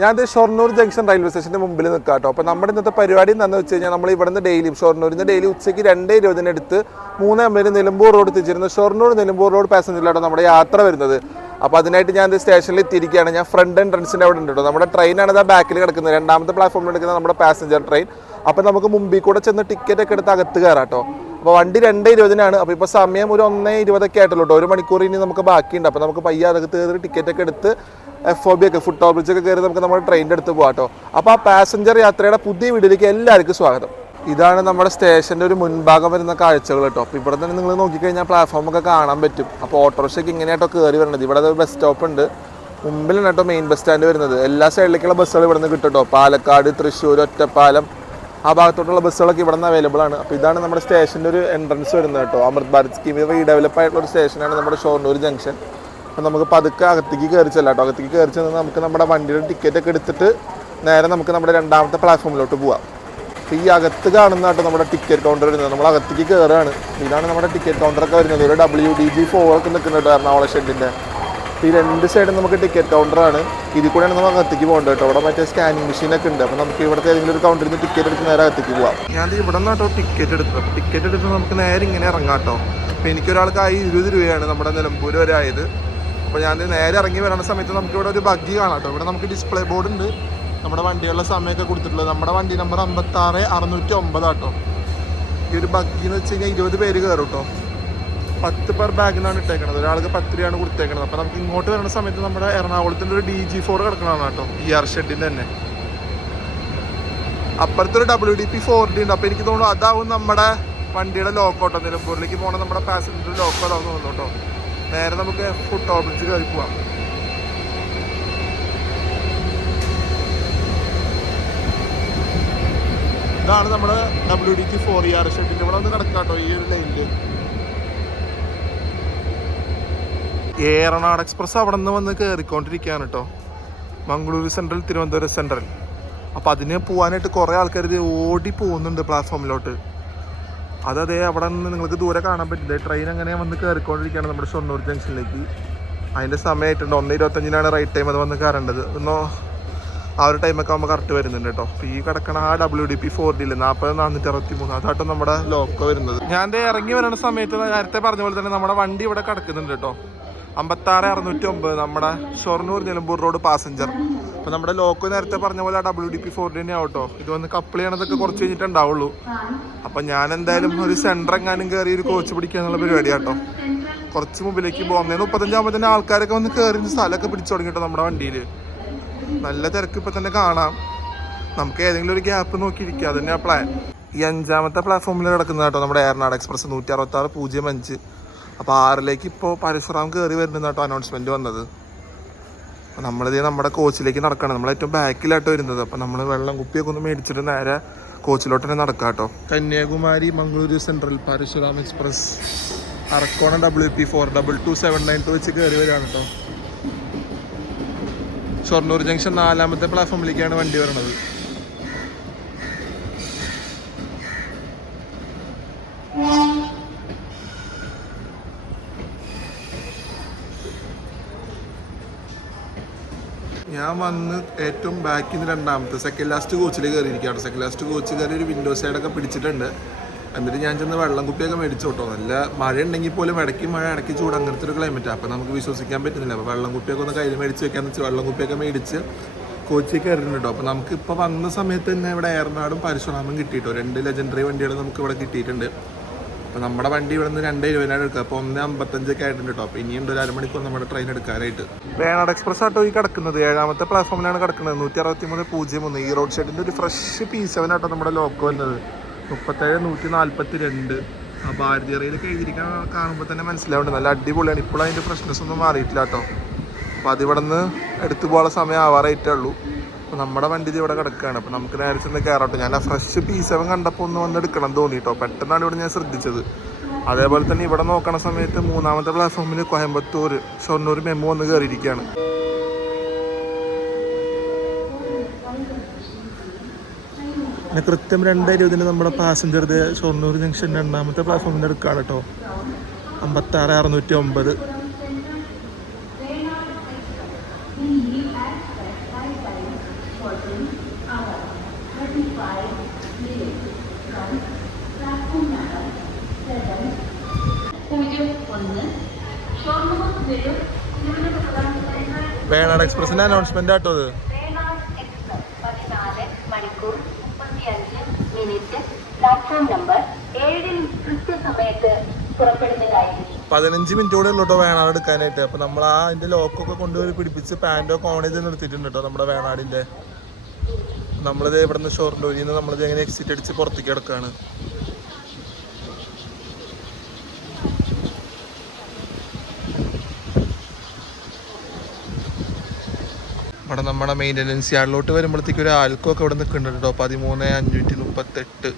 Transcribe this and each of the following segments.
ഞാനത് Shoranur junction railway സ്റ്റേഷൻ്റെ മുമ്പിൽ നിൽക്കാം കേട്ടോ. അപ്പോൾ നമ്മുടെ ഇന്നത്തെ പരിപാടി എന്താണെന്ന് വെച്ച് കഴിഞ്ഞാൽ നമ്മൾ ഇവിടുന്ന് ഡെയിലി ഷൊർണൂരിൽ നിന്ന് ഡെയിലി ഉച്ചയ്ക്ക് 2:20 എടുത്ത് 3:50 നിലമ്പൂർ റോഡ് എത്തിച്ചിരുന്നു. ഷൊർണൂർ നിലമ്പൂർ റോഡ് പാസഞ്ചറിലാണ് നമ്മുടെ യാത്ര വരുന്നത്. അപ്പോൾ അതിനായിട്ട് ഞാൻ സ്റ്റേഷനിൽ എത്തിയിരിക്കുകയാണ്. ഞാൻ ഫ്രണ്ട് എൻട്രൻസിൻ്റെ അവിടെ ഉണ്ട് കേട്ടോ. നമ്മുടെ ട്രെയിനാണ് ഇതാ ബാക്കിൽ കിടക്കുന്നത്, 2ാമത്തെ പ്ലാറ്റ്ഫോമിൽ എടുക്കുന്ന നമ്മുടെ പാസഞ്ചർ ട്രെയിൻ. അപ്പോൾ നമുക്ക് മുമ്പിൽ കൂടെ ചെന്ന് ടിക്കറ്റ് ഒക്കെ എടുത്ത് അകത്ത് കയറാം കേട്ടോ. അപ്പോൾ വണ്ടി 2:20 അപ്പോൾ ഇപ്പോൾ സമയം ഒരു 1:20 ആയിട്ടുള്ളൂ കേട്ടോ. 1 മണിക്കൂർ ഇനി നമുക്ക് ബാക്കിയുണ്ട്. അപ്പോൾ നമുക്ക് പയ്യെ അകത്ത് കയറി ടിക്കറ്റ് ഒക്കെ എടുത്ത് FOB ഒക്കെ ഫുട് ഓവർ ബ്രിഡ്ജ് ഒക്കെ കയറി നമുക്ക് നമ്മുടെ ട്രെയിനിൻ്റെ അടുത്ത് പോകാം കേട്ടോ. അപ്പോൾ ആ പാസഞ്ചർ യാത്രയുടെ പുതിയ വീഡിയോയിലേക്ക് എല്ലാവർക്കും സ്വാഗതം. ഇതാണ് നമ്മുടെ സ്റ്റേഷൻ്റെ ഒരു മുൻഭാഗം വരുന്ന കാഴ്ചകൾ കേട്ടോ. അപ്പോൾ ഇവിടെ തന്നെ നിങ്ങൾ നോക്കിക്കഴിഞ്ഞാൽ പ്ലാറ്റ്ഫോമൊക്കെ കാണാൻ പറ്റും. അപ്പോൾ ഓട്ടോറിക്ഷയ്ക്ക് ഇങ്ങനെയായിട്ടോ കയറി വരുന്നത്. ഇവിടെ ഒരു ബസ് സ്റ്റോപ്പ് ഉണ്ട്, മുമ്പിലാണ് കേട്ടോ മെയിൻ ബസ് സ്റ്റാൻഡ് വരുന്നത്. എല്ലാ സൈഡിലേക്കുള്ള ബസ്സുകൾ ഇവിടെ നിന്ന് കിട്ടും കേട്ടോ. പാലക്കാട്, തൃശ്ശൂർ, ഒറ്റപ്പാലം ആ ഭാഗത്തോട്ടുള്ള ബസ്സുകളൊക്കെ ഇവിടെ നിന്ന് അവൈലബിൾ ആണ്. അപ്പോൾ ഇതാണ് നമ്മുടെ സ്റ്റേഷൻ്റെ ഒരു എൻട്രൻസ് വരുന്നത് കേട്ടോ. അമൃത് ഭാരത് സ്കീമിൽ റീഡെവലപ്പ് ആയിട്ടുള്ള ഒരു സ്റ്റേഷനാണ് നമ്മുടെ ഷൊർണൂർ ജംഗ്ഷൻ. അപ്പോൾ നമുക്ക് പതുക്കെ അകത്തേക്ക് കയറി ചെല്ലാം കേട്ടോ. അകത്തേക്ക് കയറി ചെന്ന് നമുക്ക് നമ്മുടെ വണ്ടിയുടെ ടിക്കറ്റ് ഒക്കെ എടുത്തിട്ട് നേരെ നമുക്ക് നമ്മുടെ 2ാമത്തെ പ്ലാറ്റ്ഫോമിലോട്ട് പോവാം. അപ്പോൾ ഈ അകത്ത് കാണുന്ന കേട്ടോ നമ്മുടെ ടിക്കറ്റ് കൗണ്ടർ വരുന്നത്. നമ്മൾ അകത്തേക്ക് കയറുകയാണ്. ഇതാണ് നമ്മുടെ ടിക്കറ്റ് കൗണ്ടറൊക്കെ വരുന്നത്. ഒരു WDG4 ഒക്കെ നിൽക്കുന്നുണ്ട് എറണാകുളം ഷെഡിൻ്റെ. ഈ 2 സൈഡും നമുക്ക് ടിക്കറ്റ് കൗണ്ടറാണ്. ഇതിൽ കൂടെയാണ് നമ്മൾ അകത്തേക്ക് പോകേണ്ടത് കേട്ടോ. ഇവിടെ മറ്റേ സ്കാനിങ് മെഷീനൊക്കെ ഉണ്ട്. അപ്പോൾ നമുക്ക് ഇവിടുത്തെ ഏതെങ്കിലും ഒരു കൗണ്ടറിൽ നിന്ന് ടിക്കറ്റ് എടുത്ത് നേരെ അകത്തേക്ക് പോകാം. ഞാൻ ഇവിടെ നിന്ന് കേട്ടോ ടിക്കറ്റ് എടുത്തത്. അപ്പോൾ ടിക്കറ്റ് എടുത്ത് നമുക്ക് നേരെ ഇങ്ങനെ ഇറങ്ങാം കേട്ടോ. അപ്പോൾ എനിക്കൊരാൾക്കായി 20 രൂപയാണ് നമ്മുടെ നിലമ്പൂർ വരെ ആയത്. അപ്പോൾ ഞാൻ നേരെ ഇറങ്ങി വരുന്ന സമയത്ത് നമുക്ക് ഇവിടെ ഒരു ബഗ്ഗി കാണാം കേട്ടോ. ഇവിടെ നമുക്ക് ഡിസ്പ്ലേ ബോർഡ് ഉണ്ട്, നമ്മുടെ വണ്ടികളുടെ സമയമൊക്കെ കൊടുത്തിട്ടുള്ളത്. നമ്മുടെ വണ്ടി നമ്പർ 56,609 കേട്ടോ. ഈ ഒരു ബഗ്ഗി എന്ന് വെച്ച് കഴിഞ്ഞാൽ 20 പേര് കയറും കേട്ടോ. 10 പെർ ബാഗിനാണ് ഇട്ടേക്കണത്. ഒരാൾക്ക് 10 രൂപയാണ് കൊടുത്തേക്കണത്. അപ്പോൾ നമുക്ക് ഇങ്ങോട്ട് വരുന്ന സമയത്ത് നമ്മുടെ എറണാകുളത്തിൻ്റെ ഒരു DG4 കിടക്കണതാണ് കേട്ടോ, ER ഷെഡിൻ്റെ തന്നെ. അപ്പുറത്തൊരു WDP4D ഉണ്ട്. അപ്പോൾ എനിക്ക് തോന്നുന്നു അതാവും നമ്മുടെ വണ്ടിയുടെ ലോക്കോ കേട്ടോ. നിലമ്പൂരിലേക്ക് പോകണം നമ്മുടെ പാസഞ്ചർ ലോക്കോ അതാവും തോന്നുന്നു കേട്ടോ. നേരെ നമുക്ക് ഫുട് ഓവർ ബ്രിഡ്ജ് കയറി പോവാം. ഇതാണ് നമ്മുടെ WDP4 ER ഷെഡിൻ്റെ ഇവിടെ ഒന്ന് കിടക്കാം കേട്ടോ. ഈ ഒരു ലൈനിൽ ഏറനാട് എക്സ്പ്രസ് അവിടെ നിന്ന് വന്ന് കയറിക്കൊണ്ടിരിക്കുകയാണ് കേട്ടോ. Mangaluru central, Thiruvananthapuram central. അപ്പോൾ അതിന് പോകാനായിട്ട് കുറേ ആൾക്കാർ ഇത് ഓടി പോകുന്നുണ്ട് പ്ലാറ്റ്ഫോമിലോട്ട്. അതേ അവിടെ നിന്ന് നിങ്ങൾക്ക് ദൂരെ കാണാൻ പറ്റില്ല. ട്രെയിൻ അങ്ങനെ വന്ന് കയറിക്കൊണ്ടിരിക്കുകയാണ് നമ്മുടെ ഷൊർണൂർ ജംഗ്ഷനിലേക്ക്. അതിൻ്റെ സമയമായിട്ടുണ്ട്. 1:25 റൈറ്റ് ടൈം അത് വന്ന് കയറേണ്ടത്. ഒന്നോ ആ ഒരു ടൈമൊക്കെ ആകുമ്പോൾ കറക്റ്റ് വരുന്നുണ്ട് കേട്ടോ. അപ്പോൾ ഈ കിടക്കണ ആ WDP4D 40,463 അതാട്ടോ നമ്മുടെ ലോക്കോ വരുന്നത്. ഞാൻ ഇറങ്ങി വരുന്ന സമയത്ത് നേരത്തെ പറഞ്ഞ പോലെ തന്നെ നമ്മുടെ വണ്ടി ഇവിടെ കിടക്കുന്നുണ്ട് കേട്ടോ. 56,609 നമ്മുടെ ഷൊർണൂർ നിലമ്പൂർ റോഡ് പാസഞ്ചർ. അപ്പോൾ നമ്മുടെ ലോക്കോ നേരത്തെ പറഞ്ഞ പോലെ ആ WDP4D തന്നെ ആവട്ടോ. ഇത് വന്ന് കപ്പിൾ ചെയ്യണതൊക്കെ കുറച്ച് കഴിഞ്ഞിട്ട് ഉണ്ടാവുള്ളൂ. അപ്പം ഞാൻ എന്തായാലും ഒരു സെൻറ്റർ എങ്ങാനും കയറി ഒരു കോച്ച് പിടിക്കുക എന്നുള്ള പരിപാടിയാണ് കേട്ടോ. കുറച്ച് മുമ്പിലേക്ക് പോകുന്നതിന് 35 തന്നെ ആൾക്കാരൊക്കെ വന്ന് കയറി സ്ഥലമൊക്കെ പിടിച്ചു തുടങ്ങി കേട്ടോ. നമ്മുടെ വണ്ടിയിൽ നല്ല തിരക്ക് ഇപ്പം തന്നെ കാണാം. നമുക്ക് ഏതെങ്കിലും ഒരു ഗ്യാപ്പ് നോക്കിയിരിക്കുക, അത് തന്നെയാണ് പ്ലാൻ. ഈ 5ാമത്തെ പ്ലാറ്റ്ഫോമിൽ കിടക്കുന്നത് കേട്ടോ നമ്മുടെ ഏറനാട് എക്സ്പ്രസ് 166.05. അപ്പോൾ 6ലേക്ക് ഇപ്പോൾ പരശുറാം കയറി വരുന്ന കേട്ടോ അനൗൺസ്മെൻറ്റ് വന്നത്. അപ്പോൾ നമ്മളിത് നമ്മുടെ കോച്ചിലേക്ക് നടക്കണം. നമ്മൾ ഏറ്റവും ബാക്കിലായിട്ട് വരുന്നത്. അപ്പോൾ നമ്മൾ വെള്ളം കുപ്പിയൊക്കെ ഒന്ന് മേടിച്ചിട്ട് നേരെ കോച്ചിലോട്ട് തന്നെ നടക്കാം കേട്ടോ. Kanyakumari Mangaluru central Parashuram express Arakkonam WP4 22792 വെച്ച് കയറി വരികയാണ് കേട്ടോ. ഷൊർണൂർ ജംഗ്ഷൻ 4ാമത്തെ പ്ലാറ്റ്ഫോമിലേക്കാണ് വണ്ടി വരണത്. ഞാൻ വന്ന് ഏറ്റവും ബാക്കിൽ നിന്ന് 2ാമത്തെ സെക്കൻഡ് ലാസ്റ്റ് കോച്ചിൽ കയറിയിരിക്കുകയാണ്. സെക്കൻഡ് ലാസ്റ്റ് കോച്ച് കയറി ഒരു വിൻഡോ സൈഡൊക്കെ പിടിച്ചിട്ടുണ്ട്. എന്നിട്ട് ഞാൻ ചെന്ന് വെള്ളം കുപ്പിയൊക്കെ മേടിച്ചു കേട്ടോ. നല്ല മഴ ഉണ്ടെങ്കിൽ പോലും ഇടയ്ക്ക് മഴ ഇടയ്ക്ക് ചൂട്, അങ്ങനത്തെ ഒരു ക്ലൈമറ്റാണ്. അപ്പോൾ നമുക്ക് വിശ്വസിക്കാൻ പറ്റുന്നില്ല. അപ്പോൾ വെള്ളം കുപ്പിയൊക്കെ ഒന്ന് കയ്യിൽ മേടിച്ച് വെക്കാന്ന് വെച്ചാൽ വെള്ളം കുപ്പിയൊക്കെ മേടിച്ച് കോച്ചിൽ കയറിയിട്ടുണ്ട് കേട്ടോ. അപ്പോൾ നമുക്ക് ഇപ്പോൾ വന്ന സമയത്ത് തന്നെ ഇവിടെ ഏറനാടും പരശുറാമും കിട്ടിയിട്ടോ. 2 ലെജൻഡറി വണ്ടികൾ നമുക്ക് ഇവിടെ കിട്ടിയിട്ടുണ്ട്. അപ്പോൾ നമ്മുടെ വണ്ടി ഇവിടെ നിന്ന് 2:20 എടുക്കുക. അപ്പോൾ 1:55 ആയിട്ടുണ്ട് കേട്ടോ. അപ്പോൾ ഇനിയുണ്ട് ഒരു അരമണിക്കൂർ നമ്മുടെ ട്രെയിൻ എടുക്കാനായിട്ട്. ഏറനാട് എക്സ്പ്രസ് ആട്ടോ ഈ കിടക്കുന്നത്. 7ാമത്തെ പ്ലാറ്റ്ഫോമിലാണ് കിടക്കുന്നത്. 163.01. ഈ റോഡ് സൈഡിൻ്റെ ഒരു ഫ്രഷ് P7 ആട്ടോ നമ്മുടെ ലോക്കോ വരുന്നത്. 37,142. ആ ഭാരതീയറയിലൊക്കെ എഴുതിയിരിക്കാൻ കാണുമ്പോൾ തന്നെ മനസ്സിലാവുന്നുണ്ട്. നല്ല അടിപൊളിയാണ്. ഇപ്പോഴും അതിൻ്റെ ഫ്രഷ്നെസ് ഒന്നും മാറിയിട്ടില്ല കേട്ടോ. അപ്പോൾ അതിവിടെ നിന്ന് എടുത്തു പോകാനുള്ള സമയം ആവാറായിട്ടേ ഉള്ളൂ. അപ്പോൾ നമ്മുടെ വണ്ടി ഇവിടെ കിടക്കുകയാണ്. അപ്പോൾ നമുക്ക് നേരെ ചെന്ന് കയറാട്ടോ. ഞാൻ ആ ഫ്രഷ് P7 കണ്ടപ്പോൾ ഒന്ന് വന്നെടുക്കണം തോന്നി കേട്ടോ. പെട്ടെന്നാണ് ഇവിടെ ഞാൻ ശ്രദ്ധിച്ചത്. അതേപോലെ തന്നെ ഇവിടെ നോക്കണ സമയത്ത് 3ാമത്തെ പ്ലാറ്റ്ഫോമിൽ കോയമ്പത്തൂർ ഷൊർണൂർ മെമ്മു വന്ന് കയറിയിരിക്കുകയാണ്. പിന്നെ കൃത്യം 2:20 നമ്മുടെ പാസഞ്ചർ ഷൊർണൂർ ജംഗ്ഷൻ 2ാമത്തെ പ്ലാറ്റ്ഫോമിൽ എടുക്കുകയാണ് കേട്ടോ. 56,609. വേണാട് എക്സ്പ്രസിന്റെ അനൗൺസ്മെന്റ് ആട്ടോ അത്. പ്ലാറ്റ്ഫോം നമ്പർ 7-ൽ കൃത്യസമയത്ത് പുറപ്പെടുന്നതായിരിക്കും. 15 മിനിറ്റ് കൂടെ ഉള്ളൂ കേട്ടോ വേണാട് എടുക്കാനായിട്ട്. അപ്പൊ നമ്മൾ ആ അതിന്റെ ലോക്കൊക്കെ കൊണ്ടുപോയി പിടിപ്പിച്ച് പാൻറ്റോ കോണേജ് നിർത്തിയിട്ടുണ്ട് കേട്ടോ നമ്മുടെ വേണാടിന്റെ. നമ്മളിത് ഇവിടുന്ന് ഷൊർണൂരിൽ നിന്ന് നമ്മളിത് എങ്ങനെ എക്സിറ്റ് അടിച്ച് പുറത്തേക്ക് കിടക്കാണ്. ഇവിടെ നമ്മുടെ മെയിൻ്റനൻസ് യാർഡിലോട്ട് വരുമ്പോഴത്തേക്ക് ഒരു ആൽക്കോ ഒക്കെ ഇവിടെ നിൽക്കുന്നുണ്ട് കേട്ടോ. 13,538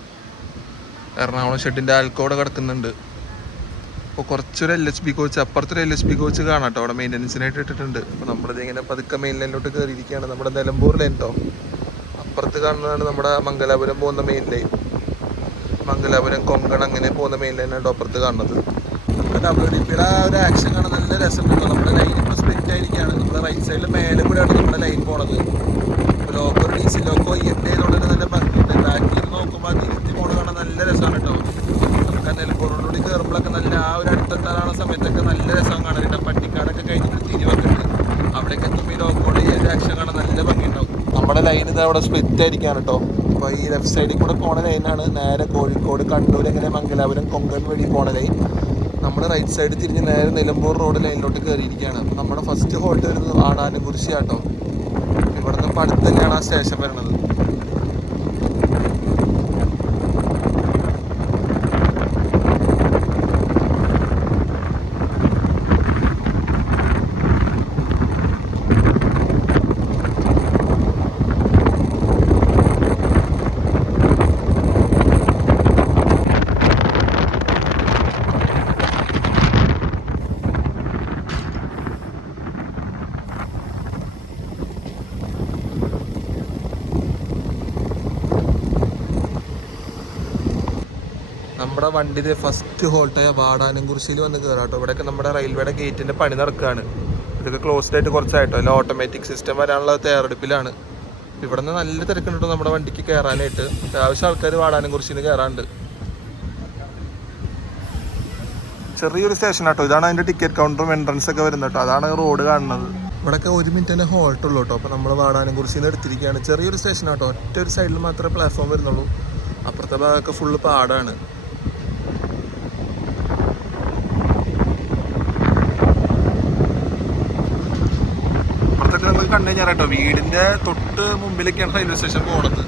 എറണാകുളം ഷെഡിൻ്റെ ആൽക്കോ ഇവിടെ കിടക്കുന്നുണ്ട്. അപ്പോൾ കുറച്ചൊരു LHB കോച്ച്, അപ്പുറത്തൊരു LHB കോച്ച് കാണാം കേട്ടോ അവിടെ മെയിൻ്റനൻസിനായിട്ട് ഇട്ടിട്ടുണ്ട്. അപ്പോൾ നമ്മളിത് ഇങ്ങനെ പതുക്കെ മെയിൻ ലൈനിലോട്ട് കയറിയിരിക്കുകയാണ്. നമ്മുടെ നിലമ്പൂർ ലൈൻ കേട്ടോ. അപ്പുറത്ത് കാണുന്നതാണ് നമ്മുടെ മംഗലാപുരം പോകുന്ന മെയിൻ ലൈൻ. മംഗലാപുരം കൊങ്കൺ അങ്ങനെ പോകുന്ന മെയിൻ ലൈനാണ് കേട്ടോ അപ്പുറത്ത് കാണുന്നത്. WDPയുടെ ആ ഒരു ആക്ഷൻ കാണാൻ നല്ല രസമുണ്ടല്ലോ. നമ്മുടെ ലൈൻ ഇപ്പോൾ സ്പ്ലിറ്റ് ആയിരിക്കുകയാണ്. നമ്മുടെ റൈറ്റ് സൈഡിൽ മേലെ കൂടെയാണ് നമ്മുടെ ലൈൻ പോണത്. ലോക്കോ DC ലോക്കോ EMD ആയതുകൊണ്ട് നല്ല ഭംഗിയുണ്ട്. ബാക്കിൽ നോക്കുമ്പോൾ തിരിച്ച് പോണ കാണാൻ നല്ല രസമാണ് കേട്ടോ. നമുക്ക് നെൽപ്പൂറിനോട് കയറുമ്പോഴൊക്കെ നല്ല ആ ഒരു അടുത്തെത്താറാണ് സമയത്തൊക്കെ നല്ല രസം കാണാൻ കേട്ടോ. പട്ടിക്കാടൊക്കെ കഴിഞ്ഞിട്ട് തിരിവൊക്കെ ഉണ്ട്. അവിടേക്ക് എത്തുമ്പോൾ ഈ ലോക്കോയുടെ ഈ ഒരു ആക്ഷൻ കാണാൻ നല്ല ഭംഗിയുണ്ടാവും. നമ്മുടെ ലൈൻ ഇത് അവിടെ സ്പ്ലിറ്റ് ആയിരിക്കുകയാണ് കേട്ടോ. അപ്പോൾ ഈ ലെഫ്റ്റ് സൈഡിൽ കൂടെ പോണ ലൈനാണ് നേരെ കോഴിക്കോട് കണ്ണൂർ അങ്ങനെ മംഗലാപുരം കൊങ്കൺ വഴി പോണ ലൈൻ. നമ്മൾ റൈറ്റ് സൈഡ് തിരിഞ്ഞ് നേരെ നിലമ്പൂർ റോഡ് ലൈനിലോട്ട് കയറിയിരിക്കുകയാണ്. അപ്പോൾ നമ്മുടെ ഫസ്റ്റ് ഹോൾട്ട് വരുന്നത് വാടാനംകുരിശി കേട്ടോ. ഇവിടെ നിന്ന് ഇപ്പോൾ അടുത്ത് തന്നെയാണ് ആ സ്റ്റേഷൻ വരുന്നത്. നമ്മുടെ വണ്ടിയുടെ ഫസ്റ്റ് ഹോൾട്ടായ വാടാനംകുരിശിയിൽ വന്ന് കയറാട്ടോ. ഇവിടെയൊക്കെ നമ്മുടെ റെയിൽവേയുടെ ഗേറ്റിൻ്റെ പണി നടക്കുകയാണ്. ഇതൊക്കെ ക്ലോസ്ഡ് ആയിട്ട് കുറച്ചായിട്ടോ. അല്ല ഓട്ടോമാറ്റിക് സിസ്റ്റം വരാനുള്ള തയ്യാറെടുപ്പിലാണ്. ഇവിടെ നിന്ന് നല്ല തിരക്കുണ്ട് കേട്ടോ നമ്മുടെ വണ്ടിക്ക് കയറാനായിട്ട്. അത്യാവശ്യം ആൾക്കാർ വാടാനംകുരിശിന് കയറാണ്ട്. ചെറിയൊരു സ്റ്റേഷൻ ആട്ടോ. ഇതാണ് അതിൻ്റെ ടിക്കറ്റ് കൗണ്ടറും എൻട്രൻസ് ഒക്കെ വരുന്നത് കേട്ടോ. അതാണ് റോഡ് കാണുന്നത്. ഇവിടെയൊക്കെ 1 മിനിറ്റ് തന്നെ ഹോൾട്ടുള്ളൂ കേട്ടോ. അപ്പോൾ നമ്മൾ വാടാനംകുരിശിൽ നിന്ന് എടുത്തിരിക്കുകയാണ്. ചെറിയൊരു സ്റ്റേഷൻ ആട്ടോ. ഒറ്റ ഒരു സൈഡിൽ മാത്രമേ പ്ലാറ്റ്ഫോം വരുന്നുള്ളൂ. അപ്പുറത്തെ ഭാഗമൊക്കെ ഫുള്ള് പാടാണ്. നമുക്ക് കണ്ടു കഴിഞ്ഞാൽ കേട്ടോ വീടിന്റെ തൊട്ട് മുമ്പിലേക്കാണ് റെയിൽവേ സ്റ്റേഷൻ പോണത്.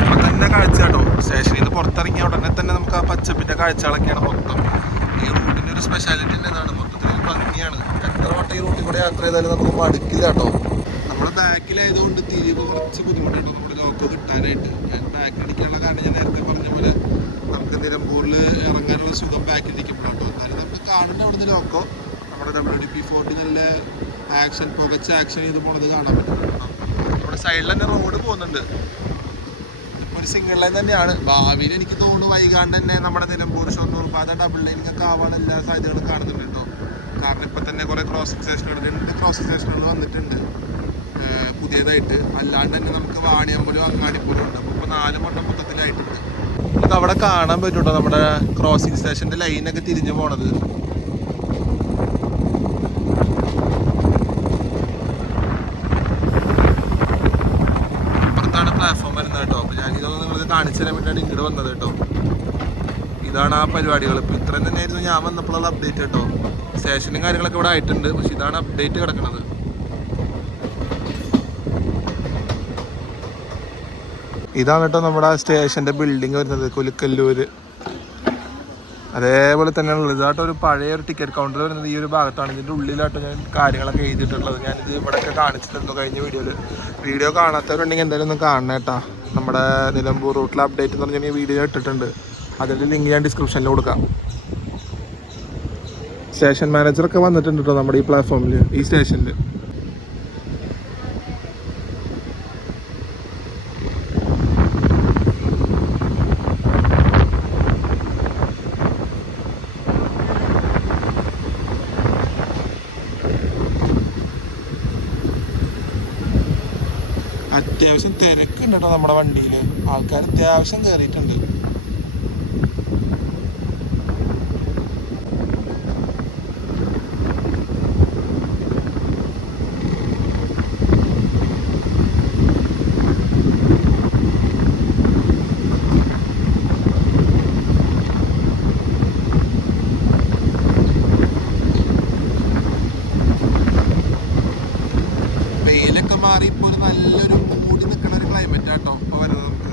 ഇപ്പൊ തന്നെ കാഴ്ച കേട്ടോ. സ്റ്റേഷനിൽ നിന്ന് പുറത്തിറങ്ങിയ ഉടനെ തന്നെ നമുക്ക് ആ പച്ചപ്പിന്റെ കാഴ്ചകളൊക്കെയാണ് മൊത്തം. ഈ റൂട്ടിന്റെ ഒരു സ്പെഷ്യാലിറ്റി തന്നെയാണ്. മൊത്തത്തിൽ ഭംഗിയാണ്. എത്ര വട്ടം ഈ റൂട്ടിൽ കൂടെ യാത്ര ചെയ്താലും നമുക്ക് മടുക്കില്ല കേട്ടോ. നമ്മുടെ ബാക്കിലായതുകൊണ്ട് തിരിവ് കുറച്ച് ബുദ്ധിമുട്ടാട്ടോ നമ്മുടെ ലോക്കോ കിട്ടാനായിട്ട്. ഞാൻ ബാക്കിലിരിക്കാനുള്ള കാരണം ഞാൻ നേരത്തെ പറഞ്ഞ പോലെ നമുക്ക് നിലമ്പൂരിൽ ഇറങ്ങാനുള്ള സുഖം ബാക്കിലിരിക്കുമ്പോഴാട്ടോ. എന്നാലും നമുക്ക് കാണുന്ന അവിടുന്ന് ലോക്കോ നമ്മുടെ WD-40 നല്ല ആക്ഷൻ പുകച്ച ആക്ഷൻ ചെയ്ത് പോണത് കാണാൻ പറ്റും. നമ്മുടെ സൈഡിൽ തന്നെ റോഡ് പോകുന്നുണ്ട്. ഇപ്പോൾ ഒരു സിംഗിൾ ലൈൻ തന്നെയാണ്. ഭാവിയിൽ എനിക്ക് തോന്നുന്നു വൈകാണ്ട് തന്നെ നമ്മുടെ നിലമ്പൂർ ഷൊർണൂർ പാത ഡബിൾ ലൈനിങ്ങൊക്കെ ആവാൻ എല്ലാ സാധ്യതകളും കാണുന്നുണ്ട് കേട്ടോ. കാരണം ഇപ്പം തന്നെ കുറേ ക്രോസിംഗ് സ്റ്റേഷനുകൾ 2 ക്രോസിംഗ് സ്റ്റേഷനുകൾ വന്നിട്ടുണ്ട് പുതിയതായിട്ട്. അല്ലാണ്ട് തന്നെ നമുക്ക് വാണിയമ്പലം അങ്ങാടിപ്പുറം ഉണ്ട്. അപ്പോൾ ഇപ്പോൾ 4 മട്ടം മൊത്തത്തിലായിട്ടുണ്ട്. നമുക്ക് അവിടെ കാണാൻ പറ്റും കേട്ടോ നമ്മുടെ ക്രോസിംഗ് സ്റ്റേഷൻ്റെ ലൈനൊക്കെ തിരിഞ്ഞു പോണത്. പ്ലാറ്റ്ഫോം വരുന്നത് കേട്ടോ. അപ്പോൾ ഞാൻ ഇതൊന്നും നിങ്ങൾക്ക് കാണിച്ചു തരാൻ വേണ്ടിയാണ് ഇങ്ങോട്ട് വന്നത് കേട്ടോ. ഇതാണ് ആ പരിപാടികൾ. ഇപ്പോൾ ഇത്രയും തന്നെയായിരുന്നു ഞാൻ വന്നപ്പോഴുള്ള അപ്ഡേറ്റ് കേട്ടോ. സ്റ്റേഷനും കാര്യങ്ങളൊക്കെ ഇവിടെ ആയിട്ടുണ്ട്. പക്ഷെ ഇതാണ് അപ്ഡേറ്റ് കിടക്കുന്നത്. ഇതാണ് കേട്ടോ നമ്മുടെ ആ സ്റ്റേഷൻ്റെ ബിൽഡിങ് വരുന്നത് കുലുക്കല്ലൂർ. അതേപോലെ തന്നെയാണുള്ളത്. ഇതാട്ടോ ഒരു പഴയ ഒരു ടിക്കറ്റ് കൗണ്ടർ വരുന്നത് ഈ ഒരു ഭാഗത്താണ്. ഇതിൻ്റെ ഉള്ളിലാട്ടോ ഞാൻ കാര്യങ്ങളൊക്കെ എഴുതിയിട്ടുള്ളത്. ഞാനിത് ഇവിടെയൊക്കെ കാണിച്ചിട്ടുണ്ടോ കഴിഞ്ഞ വീഡിയോയിൽ. വീഡിയോ കാണാത്തവരുണ്ടെങ്കിൽ എന്തായാലും ഒന്ന് കാണണം കേട്ടോ. നമ്മുടെ നിലമ്പൂർ റൂട്ടിലെ അപ്ഡേറ്റ് എന്ന് പറഞ്ഞാൽ വീഡിയോ ഇട്ടിട്ടുണ്ട്. അതിൻ്റെ ലിങ്ക് ഞാൻ ഡിസ്ക്രിപ്ഷനിൽ കൊടുക്കാം. സ്റ്റേഷൻ മാനേജറൊക്കെ വന്നിട്ടുണ്ട് കേട്ടോ നമ്മുടെ ഈ പ്ലാറ്റ്ഫോമിൽ, ഈ സ്റ്റേഷനിൽ. അത്യാവശ്യം തിരക്കുണ്ട് കേട്ടോ നമ്മുടെ വണ്ടിയിൽ. ആൾക്കാർ അത്യാവശ്യം കയറിയിട്ടുണ്ട്. വെയിലൊക്കെ മാറി ഇപ്പോൾ ഒരു നല്ലൊരു മൂടി നിൽക്കുന്ന ഒരു ക്ലൈമറ്റ് ആട്ടോ ഇപ്പോൾ വരുന്നത് നമുക്ക്.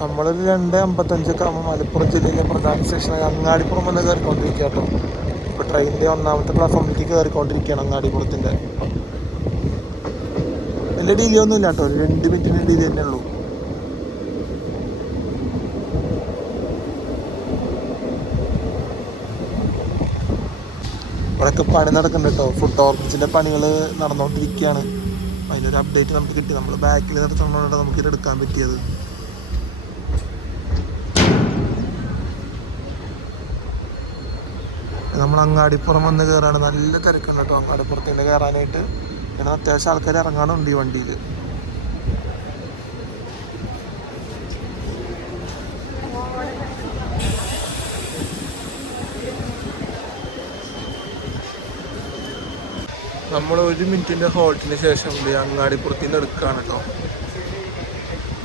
നമ്മളൊരു 2:55 ആകുമ്പോൾ മലപ്പുറം ജില്ലയിലെ പ്രധാന സ്റ്റേഷനായ അങ്ങാടിപ്പുറം വന്ന് കയറിക്കൊണ്ടിരിക്കുക കേട്ടോ. ഇപ്പോൾ ട്രെയിനിൻ്റെ 1ാമത്തെ പ്ലാറ്റ്ഫോമിലേക്ക് കയറിക്കൊണ്ടിരിക്കുകയാണ് അങ്ങാടിപ്പുറത്തിൻ്റെ. വലിയ ഡിലേ ഒന്നും ഇല്ല കേട്ടോ, ഒരു 2 മിനിറ്റിൻ്റെ ഡിലേ തന്നെ ഉള്ളൂ. ഇവിടെയൊക്കെ പണി നടക്കുന്നുണ്ട് കേട്ടോ. ഫുഡ് ഓർക്കിഡ്സിൻ്റെ പണികൾ നടന്നുകൊണ്ടിരിക്കുകയാണ്. അതിനൊരു അപ്ഡേറ്റ് നമുക്ക് കിട്ടി. നമ്മൾ ബാക്കിൽ നിർത്തുന്നതുകൊണ്ടാണ് നമുക്കിത് എടുക്കാൻ പറ്റിയത്. നമ്മൾ അങ്ങാടിപ്പുറം വന്ന് കയറാണ്. നല്ല തിരക്കുണ്ട് കേട്ടോ അങ്ങാടിപ്പുറത്തിന് കയറാനായിട്ട്. കാരണം അത്യാവശ്യം ആൾക്കാർ ഇറങ്ങാനുണ്ട് ഈ വണ്ടിയിൽ. നമ്മൾ 1 മിനിറ്റിൻ്റെ ഹോൾട്ടിന് ശേഷം അങ്ങാടിപ്പുറത്തിൽ നിന്ന് എടുക്കുകയാണ് കേട്ടോ.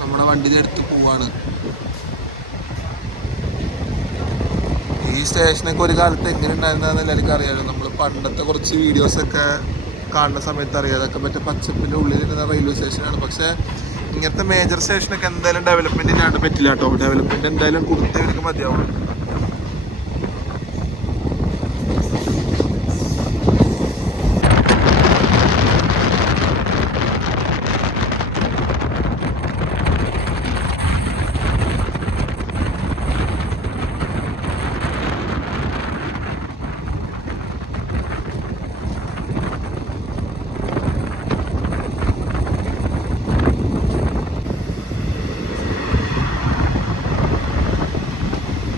നമ്മുടെ വണ്ടിയിൽ എടുത്ത് പോവാണ്. ഈ സ്റ്റേഷനൊക്കെ ഒരു കാലത്ത് എങ്ങനെ ഉണ്ടായിരുന്നതെന്ന് എല്ലാവർക്കും അറിയാമല്ലോ. നമ്മൾ പണ്ടത്തെ കുറച്ച് വീഡിയോസൊക്കെ കാണുന്ന സമയത്ത് അറിയാം. അതൊക്കെ മറ്റേ പച്ചപ്പിൻ്റെ ഉള്ളിലിരുന്ന റെയിൽവേ സ്റ്റേഷനാണ്. പക്ഷേ ഇങ്ങനത്തെ മേജർ സ്റ്റേഷനൊക്കെ എന്തായാലും ഡെവലപ്മെൻറ്റ് ഇല്ലാണ്ട് പറ്റില്ല കേട്ടോ. ഡെവലപ്മെൻറ്റ് എന്തായാലും കൊടുത്തവർക്ക് മതിയാവും.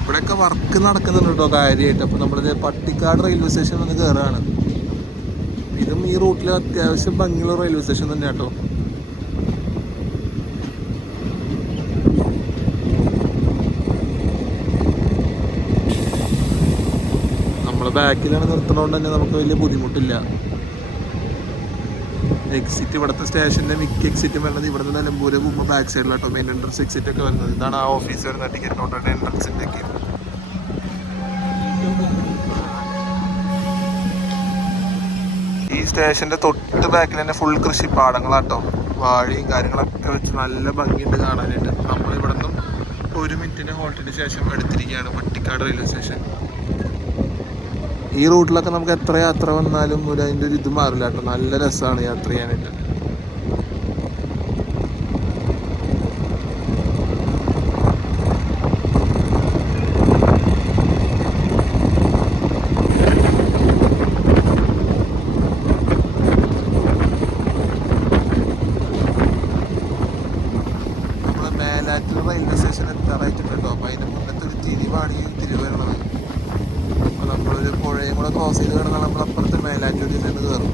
ഇവിടെയൊക്കെ വർക്ക് നടക്കുന്നുണ്ട് കേട്ടോ കാര്യമായിട്ട്. അപ്പോൾ നമ്മളിത് പട്ടിക്കാട് റെയിൽവേ സ്റ്റേഷൻ വന്ന് കയറുകയാണ്. ഇതും ഈ റൂട്ടിൽ അത്യാവശ്യം ഭംഗിയുള്ള റെയിൽവേ സ്റ്റേഷൻ തന്നെ കേട്ടോ. നമ്മൾ ബാക്കിലാണ് നിർത്തുന്നതുകൊണ്ട് തന്നെ നമുക്ക് വലിയ ബുദ്ധിമുട്ടില്ല. എക്സിറ്റ് ഇവിടുത്തെ സ്റ്റേഷൻ്റെ മിക്ക എക്സിറ്റും വരുന്നത് ഇവിടെ നിന്ന് നിലമ്പൂര് പോകുമ്പോൾ ബാക്ക് സൈഡിലാട്ടോ മെയിൻ എൻട്രൻസ് എക്സിറ്റ് ഒക്കെ വരുന്നത്. ഇതാണ് ആ ഓഫീസ് വരുന്ന ടിക്കറ്റ് കൗണ്ടറിൻ്റെ എൻട്രൻസിൻ്റെ ഒക്കെ. ഈ സ്റ്റേഷൻ്റെ തൊട്ട് ബാക്കിൽ തന്നെ ഫുൾ കൃഷിപ്പാടങ്ങളാട്ടോ. വാഴയും കാര്യങ്ങളൊക്കെ വെച്ച് നല്ല ഭംഗിയുണ്ട് കാണാനായിട്ട്. നമ്മളിവിടെ നിന്നും 1 മിനിറ്റിൻ്റെ ഹോൾട്ടിന് ശേഷം എടുത്തിരിക്കുകയാണ് പട്ടിക്കാട് റെയിൽവേ സ്റ്റേഷൻ. ഈ റൂട്ടിലൊക്കെ നമുക്ക് എത്ര യാത്ര വന്നാലും അതിൻ്റെ ഒരു ഇത് മാറില്ല കേട്ടോ. നല്ല രസമാണ് യാത്ര ചെയ്യാനായിട്ട്. നമ്മൾ മേലാറ്റൂർ റെയിൽവേ സ്റ്റേഷൻ എത്താറായിട്ടുണ്ട് കേട്ടോ. അപ്പോൾ അതിൻ്റെ മുന്നത്തെ ഒരു തിരിവാണ് ഈ തിരുവരണത്. അപ്പോൾ നമ്മളൊരു പുഴയും കൂടെ ക്രോസ് ചെയ്ത് കിടന്നാൽ നമ്മൾ അപ്പുറത്ത് മേലാറ്റൂരിൽ നിന്ന് കയറും.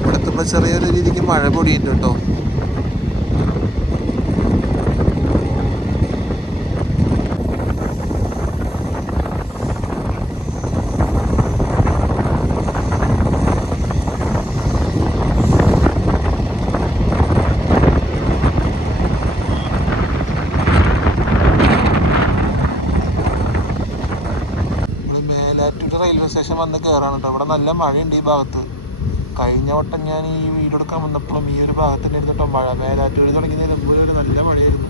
ഇവിടുത്തെ ചെറിയൊരു രീതിക്ക് മഴ പൊടിയുണ്ട് കേട്ടോ. വന്ന് കയറാണ് കേട്ടോ. ഇവിടെ നല്ല മഴയുണ്ട് ഈ ഭാഗത്ത്. കഴിഞ്ഞ വട്ടം ഞാൻ ഈ വീടെടുക്കാൻ വന്നപ്പോഴും ഈ ഒരു ഭാഗത്ത് തന്നെ ഇരുന്നിട്ടോ മഴ. മേലാറ്റൂർ തുടങ്ങി നിലമ്പൂർ ഒരു നല്ല മഴയായിരുന്നു.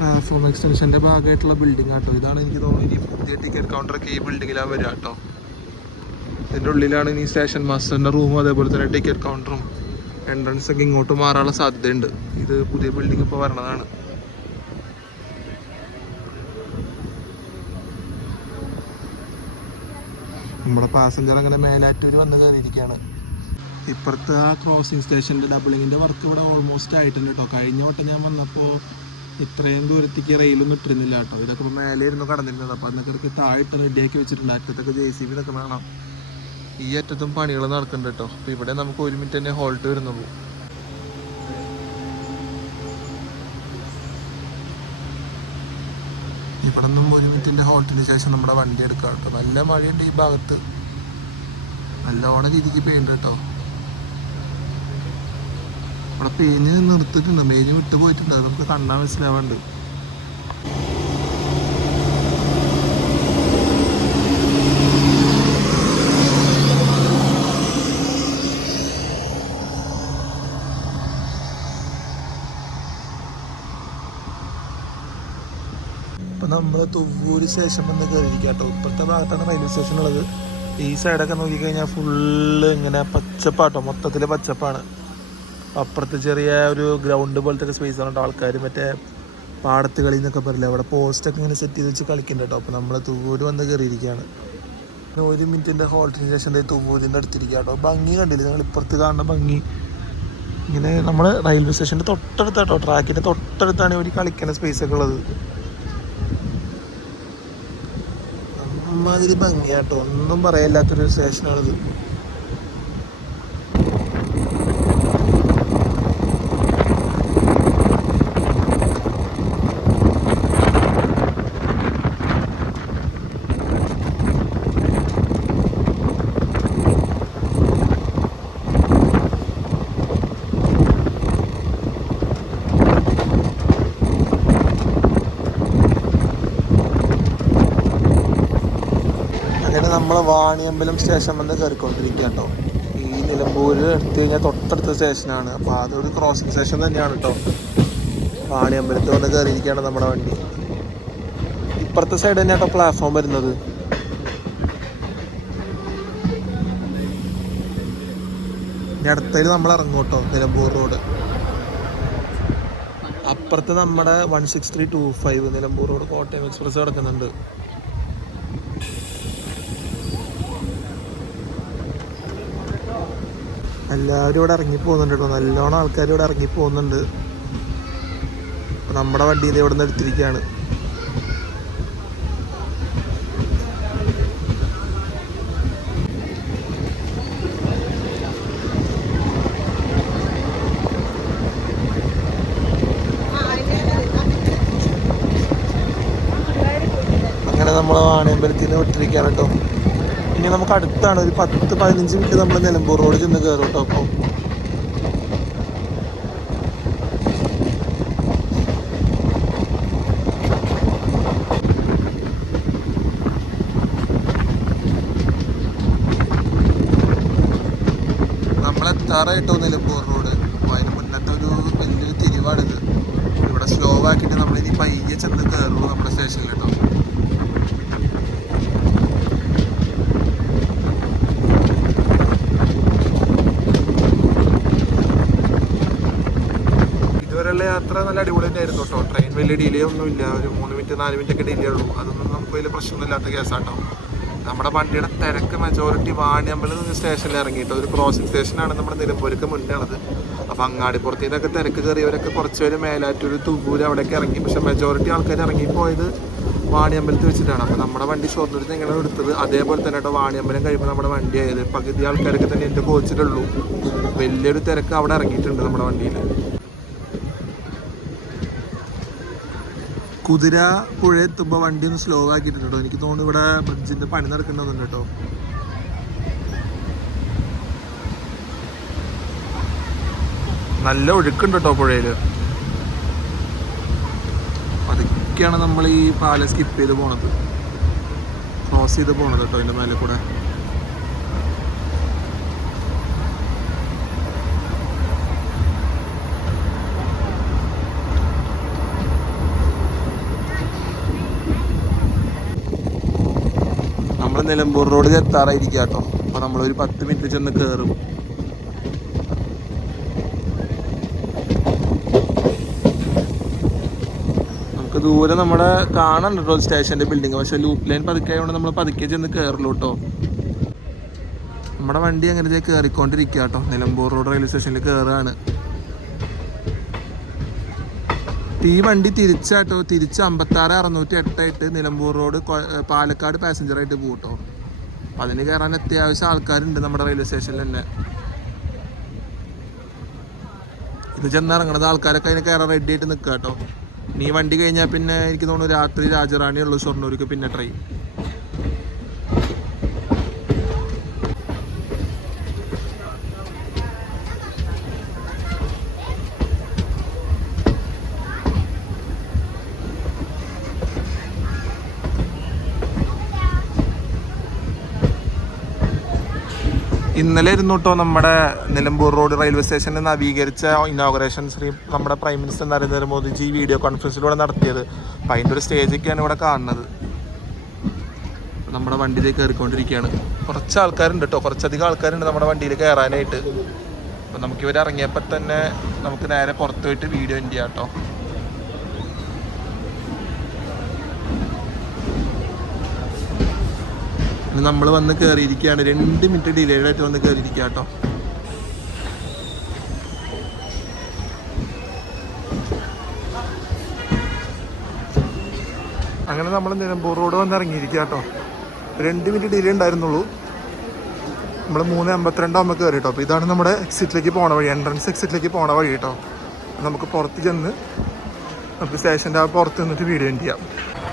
പ്ലാറ്റ്ഫോം എക്സ്റ്റൻഷൻ്റെ ഭാഗമായിട്ടുള്ള ബിൽഡിംഗ് ആട്ടോ. ഇതാണ് എനിക്ക് തോന്നുന്നു ഇനി പുതിയ ടിക്കറ്റ് കൗണ്ടറൊക്കെ ഈ ബിൽഡിങ്ങിലാണ് വരിക കേട്ടോ. ഇതിൻ്റെ ഉള്ളിലാണ് ഇനി സ്റ്റേഷൻ മാസ്റ്ററിൻ്റെ റൂമും അതേപോലെ തന്നെ ടിക്കറ്റ് കൗണ്ടറും. എൻട്രൻസ് ഒക്കെ ഇങ്ങോട്ട് മാറാനുള്ള സാധ്യതയുണ്ട്. ഇത് പുതിയ ബിൽഡിംഗ് ഇപ്പോൾ വരണതാണ്. നമ്മുടെ പാസഞ്ചർ അങ്ങനെ മേലാറ്റൂർ വന്ന് കയറിയിരിക്കുകയാണ്. ഇപ്പുറത്തെ ആ ക്രോസിംഗ് സ്റ്റേഷൻ്റെ ഡബിളിങ്ങിൻ്റെ വർക്ക് ഇവിടെ ഓൾമോസ്റ്റ് ആയിട്ടുണ്ട് കേട്ടോ. കഴിഞ്ഞ വട്ടം ഞാൻ വന്നപ്പോൾ ഇത്രയും ദൂരത്തേക്ക് റെയിലൊന്നും ഇട്ടിരുന്നില്ല കേട്ടോ. ഇതൊക്കെ ഇപ്പോൾ മേലെ ഇരുന്ന് കടന്നിരുന്നത്. അപ്പോൾ അന്നൊക്കെ താഴെ റെഡിയാക്കി വെച്ചിട്ടുണ്ട്. അറ്റത്തൊക്കെ JCB ഇതൊക്കെ കാണാം. ഈ അറ്റത്തും പണികൾ നടക്കുന്നുണ്ട് കേട്ടോ. അപ്പോൾ ഇവിടെ നമുക്ക് 1 മിനിറ്റ് തന്നെ ഹോൾട്ട് വരുന്നുള്ളൂ. ഇവിടെ നിന്നും 1 മിനിറ്റിൻ്റെ ഹോൾട്ടിന് ശേഷം നമ്മുടെ വണ്ടി എടുക്കാം കേട്ടോ. നല്ല മഴയുണ്ട് ഈ ഭാഗത്ത്. നല്ലോണം രീതിക്ക് പെയ്യുണ്ട് കേട്ടോ. ഇവിടെ പേഞ്ഞ് നിർത്തിയിട്ടുണ്ട്. മേഞ്ഞ് വിട്ട് പോയിട്ടുണ്ട്. അത് നമുക്ക് കണ്ടാൽ മനസ്സിലാവാണ്ട്. ഇപ്പം നമ്മൾ തുവ്വൂർ സ്റ്റേഷൻ വന്ന് കയറിയിരിക്കുക കേട്ടോ. ഇപ്പോഴത്തെ ഭാഗത്താണ് റെയിൽവേ സ്റ്റേഷൻ ഉള്ളത്. ഈ സൈഡൊക്കെ നോക്കിക്കഴിഞ്ഞാൽ ഫുള്ള് ഇങ്ങനെ പച്ചപ്പാട്ടോ. മൊത്തത്തിൽ പച്ചപ്പാണ്. അപ്പുറത്ത് ചെറിയ ഒരു ഗ്രൗണ്ട് പോലത്തെ സ്പേസ് ആണ്. ആൾക്കാർ മറ്റേ പാടത്ത് കളി എന്നൊക്കെ പറയില്ല, അവിടെ പോസ്റ്റൊക്കെ ഇങ്ങനെ സെറ്റ് ചെയ്ത് വെച്ച് കളിക്കുന്നുണ്ട് കേട്ടോ. അപ്പോൾ നമ്മൾ തുവ്വൂർ വന്ന് കയറിയിരിക്കുകയാണ്. 1 മിനിറ്റിൻ്റെ ഹോൾട്ടിന് ശേഷം തുവ്വൂരിൻ്റെ അടുത്തിരിക്കുക കേട്ടോ. ഭംഗി കണ്ടില്ല നിങ്ങൾ? ഇപ്പുറത്ത് കാണുന്ന ഭംഗി ഇങ്ങനെ നമ്മൾ റെയിൽവേ സ്റ്റേഷൻ്റെ തൊട്ടടുത്താട്ടോ. ട്രാക്കിൻ്റെ തൊട്ടടുത്താണ് ഒരു കളിക്കുന്ന സ്പേസൊക്കെ ഉള്ളത്. അമ്മാതിരി ഭംഗിയാട്ടോ. ഒന്നും പറയാനില്ലാത്തൊരു സ്റ്റേഷനാണിത്. നമ്മളെ വാണിയമ്പലം സ്റ്റേഷൻ വന്ന് കയറിക്കൊണ്ടിരിക്കുക കേട്ടോ. ഈ നിലമ്പൂർ എടുത്തു കഴിഞ്ഞാൽ തൊട്ടടുത്ത സ്റ്റേഷനാണ്. അപ്പോൾ അതൊരു ക്രോസിംഗ് സ്റ്റേഷൻ തന്നെയാണ് കേട്ടോ. വാണിയമ്പലത്തിൽ വന്ന് കയറിയിരിക്കുകയാണ് നമ്മുടെ വണ്ടി. ഇപ്പുറത്തെ സൈഡ് തന്നെ കേട്ടോ പ്ലാറ്റ്ഫോം വരുന്നത്. ഇനി അടുത്തതിൽ നമ്മൾ ഇറങ്ങും കേട്ടോ. നിലമ്പൂർ റോഡ് അപ്പുറത്ത് നമ്മുടെ 16325 നിലമ്പൂർ റോഡ് കോട്ടയം എക്സ്പ്രസ് കിടക്കുന്നുണ്ട്. എല്ലാവരും ഇവിടെ ഇറങ്ങി പോകുന്നുണ്ട് കേട്ടോ. നല്ലോണം ആൾക്കാർ ഇവിടെ ഇറങ്ങി പോകുന്നുണ്ട്. നമ്മുടെ വണ്ടി ഇവിടെ നിന്ന് എടുത്തിരിക്കുകയാണ്. അങ്ങനെ നമ്മൾ വാണിയമ്പലത്തിൽ നിന്ന് വിട്ടിരിക്കുകയാണ് കേട്ടോ. ഇനി നമുക്ക് അടുത്താണ് ഒരു 10-15 മിനിറ്റ് നമ്മൾ നിലമ്പൂർ റോഡ് ചെന്ന് കയറും കേട്ടോ. അപ്പോൾ നമ്മളെത്താറായിട്ടോ നിലമ്പൂർ റോഡ്. അപ്പോൾ അതിന് മുന്നത്തെ ഒരു വലിയൊരു തിരിവാണിത്. ഇവിടെ സ്ലോ ആക്കിയിട്ട് നമ്മളിനി പയ്യെ ചെന്ന് കയറുള്ളൂ നമ്മുടെ സ്റ്റേഷനിൽ കേട്ടോ. യാത്ര നല്ല അടിപൊളി തന്നെയായിരുന്നു കേട്ടോ. ട്രെയിൻ വലിയ ഡിലേ ഒന്നുമില്ല. ഒരു 3 മിനിറ്റ് 4 മിനിറ്റ് ഒക്കെ ഡിലേ ഉള്ളൂ. അതൊന്നും നമുക്ക് വലിയ പ്രശ്നമൊന്നുമില്ലാത്ത കേസാട്ടോ. നമ്മുടെ വണ്ടിയുടെ തിരക്ക് മെജോറിറ്റി വാണിയമ്പലം സ്റ്റേഷനിൽ ഇറങ്ങിയിട്ടോ. ഒരു ക്രോസിംഗ് സ്റ്റേഷനാണ് നമ്മുടെ നിലമ്പൂർക്ക് മുന്നേ ഉള്ളത്. അപ്പോൾ അങ്ങാടിപ്പുറത്ത് നിന്നൊക്കെ തിരക്ക് കയറിയവരൊക്കെ കുറച്ച് പേര് മേലാറ്റൂർ തുവ്വൂർ അവിടെയൊക്കെ ഇറങ്ങി. പക്ഷേ മെജോറിറ്റി ആൾക്കാർ ഇറങ്ങിപ്പോയത് വാണിയമ്പലത്തിൽ വെച്ചിട്ടാണ്. അപ്പോൾ നമ്മുടെ വണ്ടി ഷൊർണൂരിൽ നിന്ന് എങ്ങനെ എടുത്തത് അതേപോലെ തന്നെ കേട്ടോ വാണിയമ്പലം കഴിയുമ്പോൾ നമ്മുടെ വണ്ടി ആയത്. പകുതി ആൾക്കാരൊക്കെ തന്നെ എൻ്റെ കോച്ചിലുള്ളൂ. വലിയൊരു തിരക്ക് അവിടെ ഇറങ്ങിയിട്ടുണ്ട് നമ്മുടെ വണ്ടിയിൽ. കുതിര പുഴ എത്തുമ്പോൾ വണ്ടി ഒന്ന് സ്ലോ ആക്കിയിട്ടുണ്ട് കേട്ടോ. എനിക്ക് തോന്നുന്നു ഇവിടെ ബ്രിഡ്ജിൻ്റെ പണി നടക്കണമെന്നുണ്ട് കേട്ടോ. നല്ല ഒഴുക്കുണ്ട് കേട്ടോ പുഴയിൽ. വഴിക്കാണ് നമ്മൾ ഈ പാലം സ്കിപ്പ് ചെയ്ത് പോണത്, ക്രോസ് ചെയ്ത് പോണത് കേട്ടോ അതിൻ്റെ മേലെ കൂടെ. നമ്മൾ നിലമ്പൂർ റോഡിൽ എത്താറായിരിക്കും കേട്ടോ. അപ്പോൾ നമ്മളൊരു 10 മിനിറ്റ് ചെന്ന് കയറും. നമുക്ക് ദൂരെ നമ്മുടെ കാണാൻ കേട്ടോ സ്റ്റേഷൻ്റെ ബിൽഡിങ്. പക്ഷേ ലൂപ്പ് ലൈൻ പതുക്കെ ആയതുകൊണ്ട് നമ്മൾ പതുക്കെ ചെന്ന് കയറുള്ളൂ കേട്ടോ. നമ്മുടെ വണ്ടി അങ്ങനെ കയറിക്കൊണ്ടിരിക്കുക കേട്ടോ. നിലമ്പൂർ റോഡ് റെയിൽവേ സ്റ്റേഷനിൽ കയറുകയാണ്. ഈ വണ്ടി തിരിച്ചാട്ടോ, തിരിച്ച് 56,608 നിലമ്പൂർ റോഡ് പാലക്കാട് പാസഞ്ചറായിട്ട് പോകും കേട്ടോ. അപ്പം അതിന് കയറാൻ അത്യാവശ്യം ആൾക്കാരുണ്ട് നമ്മുടെ റെയിൽവേ സ്റ്റേഷനിൽ തന്നെ. ഇത് ചെന്നിറങ്ങണത് ആൾക്കാരൊക്കെ അതിന് കയറാൻ റെഡി ആയിട്ട് നിൽക്കുക കേട്ടോ. നീ വണ്ടി കഴിഞ്ഞാൽ പിന്നെ എനിക്ക് തോന്നുന്നു രാത്രി രാജറാണി ഉള്ളൂ ഷൊർണൂർക്ക് പിന്നെ ട്രെയിൻ. ഇന്നലെ ഇരുന്നു കേട്ടോ നമ്മുടെ നിലമ്പൂർ റോഡ് റെയിൽവേ സ്റ്റേഷനിൽ നവീകരിച്ച ഇനോഗ്രേഷൻ നമ്മുടെ പ്രൈം മിനിസ്റ്റർ നരേന്ദ്രമോദിജി വീഡിയോ കോൺഫറൻസിലൂടെ നടത്തിയത്. അപ്പം അതിൻ്റെ ഒരു സ്റ്റേജൊക്കെയാണ് ഇവിടെ കാണുന്നത്. നമ്മുടെ വണ്ടിയിലേക്ക് കയറിക്കൊണ്ടിരിക്കുകയാണ്. കുറച്ച് ആൾക്കാരുണ്ട് കേട്ടോ, കുറച്ചധികം ആൾക്കാരുണ്ട് നമ്മുടെ വണ്ടിയിൽ കയറാനായിട്ട്. അപ്പം നമുക്ക് ഇവർ ഇറങ്ങിയപ്പോൾ തന്നെ നമുക്ക് നേരെ പുറത്ത് പോയിട്ട് വീഡിയോ എൻഡ് ചെയ്യാം കേട്ടോ. നമ്മൾ വന്ന് കയറിയിരിക്കുകയാണ്. 2 മിനിറ്റ് ഡിലേഡ് ആയിട്ട് വന്ന് കയറിയിരിക്കുക കേട്ടോ. അങ്ങനെ നമ്മൾ നിലമ്പൂർ റോഡ് വന്ന് ഇറങ്ങിയിരിക്കുക കേട്ടോ. 2 മിനിറ്റ് ഡിലേ ഉണ്ടായിരുന്നുള്ളൂ. നമ്മൾ 3:52 ആകുമ്പോൾ കയറി കേട്ടോ. അപ്പോൾ ഇതാണ് നമ്മുടെ എക്സിറ്റിലേക്ക് പോണ വഴി, എൻട്രൻസ് എക്സിറ്റിലേക്ക് പോണ വഴി കേട്ടോ. നമുക്ക് പുറത്ത് ചെന്ന് നമുക്ക് സ്റ്റേഷൻ്റെ പുറത്ത് നിന്നിട്ട് വീഡിയോ എൻഡ് ചെയ്യാം.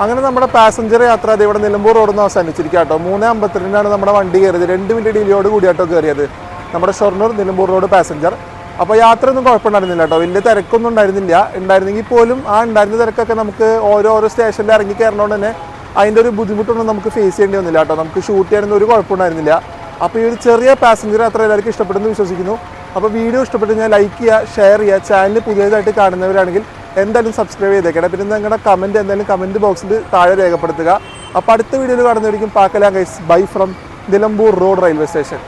അങ്ങനെ നമ്മുടെ പാസഞ്ചർ യാത്ര അത് ഇവിടെ നിലമ്പൂർ റോഡിൽ നിന്ന് അവസാനിച്ചിരിക്കുക കേട്ടോ. 3:52 നമ്മുടെ വണ്ടി കയറിയത്. 2 മിനിറ്റ് ഡിലേയോട് കൂടിയാട്ടോ കയറിയത് നമ്മുടെ ഷൊർണൂർ നിലമ്പൂർ റോഡ് പാസഞ്ചർ. അപ്പോൾ യാത്രയൊന്നും കുഴപ്പമുണ്ടായിരുന്നില്ല കേട്ടോ, വലിയ തിരക്കൊന്നും ഉണ്ടായിരുന്നില്ല. ഉണ്ടായിരുന്നെങ്കിൽ പോലും ആ ഉണ്ടായിരുന്ന തിരക്കൊക്കെ നമുക്ക് ഓരോ സ്റ്റേഷനിൽ ഇറങ്ങി കയറണോണ്ട് തന്നെ അതിൻ്റെ ഒരു ബുദ്ധിമുട്ടൊന്നും നമുക്ക് ഫേസ് ചെയ്യേണ്ടി വന്നില്ല കേട്ടോ. നമുക്ക് ഷൂട്ട് ചെയ്യാനൊന്നും ഒരു കുഴപ്പമുണ്ടായിരുന്നില്ല. അപ്പോൾ ഈ ഒരു ചെറിയ പാസഞ്ചർ യാത്ര എല്ലാവർക്കും ഇഷ്ടപ്പെടുന്നു വിശ്വസിക്കുന്നു. അപ്പോൾ വീഡിയോ ഇഷ്ടപ്പെട്ട് ഞാൻ ലൈക്ക് ചെയ്യുക, ഷെയർ ചെയ്യുക. ചാനൽ പുതിയതായിട്ട് കാണുന്നവരാണെങ്കിൽ എന്തായാലും സബ്സ്ക്രൈബ് ചെയ്തേക്കണം. പിന്നെ നിങ്ങളുടെ കമൻറ്റ് എന്തായാലും കമൻറ്റ് ബോക്സിൽ താഴെ രേഖപ്പെടുത്തുക. അപ്പോൾ അടുത്ത വീഡിയോയിൽ കാണുന്നവരിക്കും പാക്കലാം guys. Bye from Nilambur road railway station.